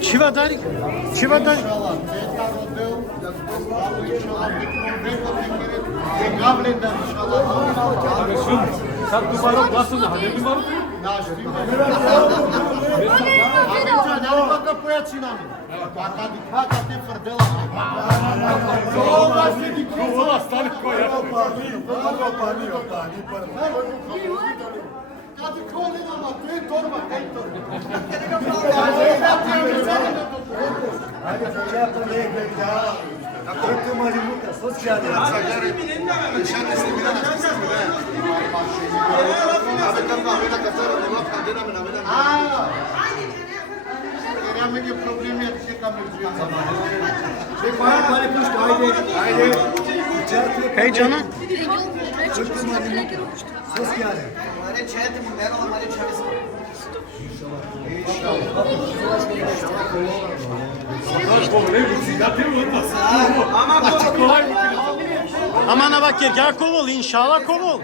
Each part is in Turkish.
Чивадари? Sad duvară lasă na hade mi maru. Hey Cana. Aman bak ya kovul inşallah kovul.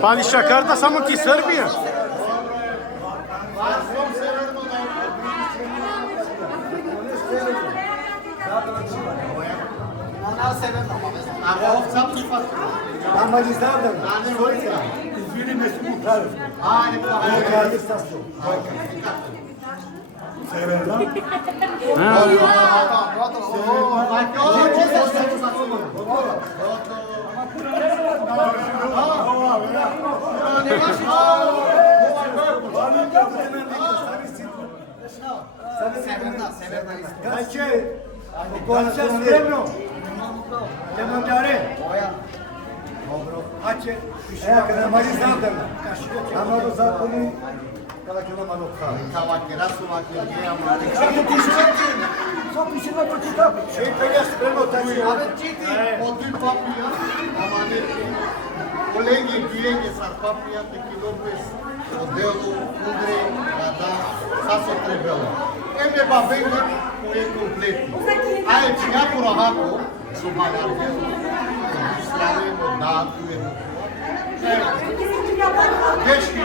Pališa karta samo ti Srbija. Colegi, direnge sa papria te kilopes, odelo, udre, rada, saso trebelo. Eme babenga ko e completo. Ai tinha por arraco, so magarde. Strane no dado e no. Deixa.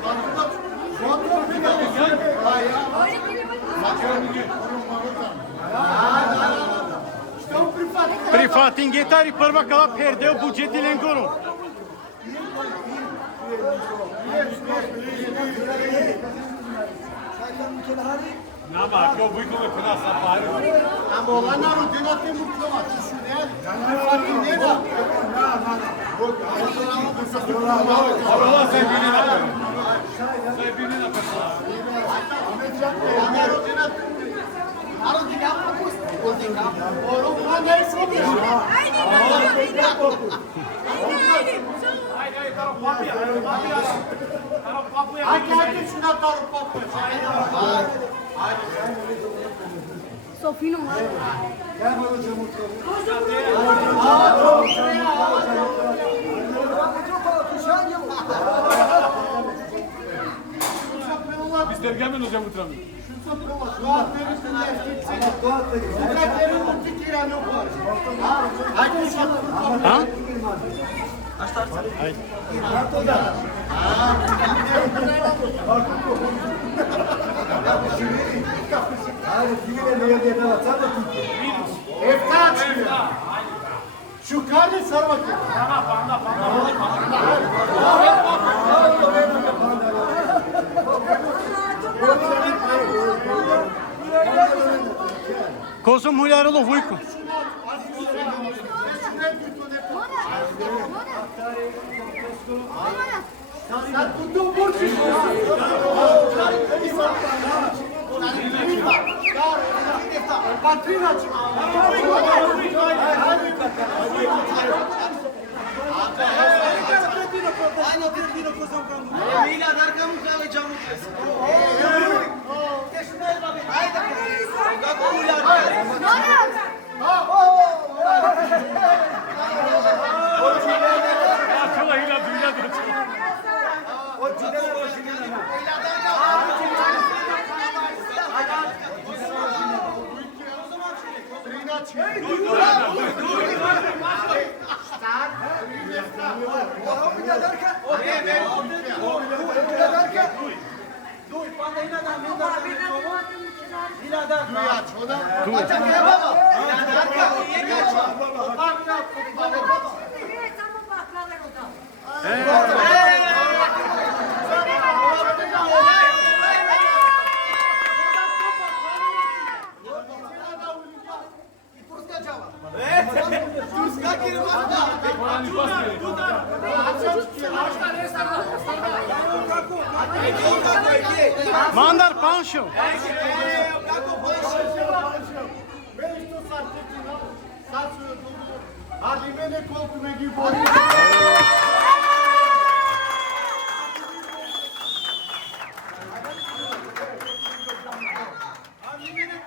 Não Fatih Getari prva kala perde o budžeti Lengoru. Nama, ako vujkove kod nas na pari. Ама ова на родината му клова, ти си не Фатин не да. Ова се били напред. Се били напред. На родината му. На родината му. Оро не е сидиш. Ajde, šuna taru papija. Sofino, mano. Mister Gamen uzem utrami. Ha? Şukani sarvaki. Kozum Hulyarolo Vujko. Sen tutun burcu. Patrina Açıla hila dünya da açıla. Mandar Pancho. Ali mene koliko me gi boli.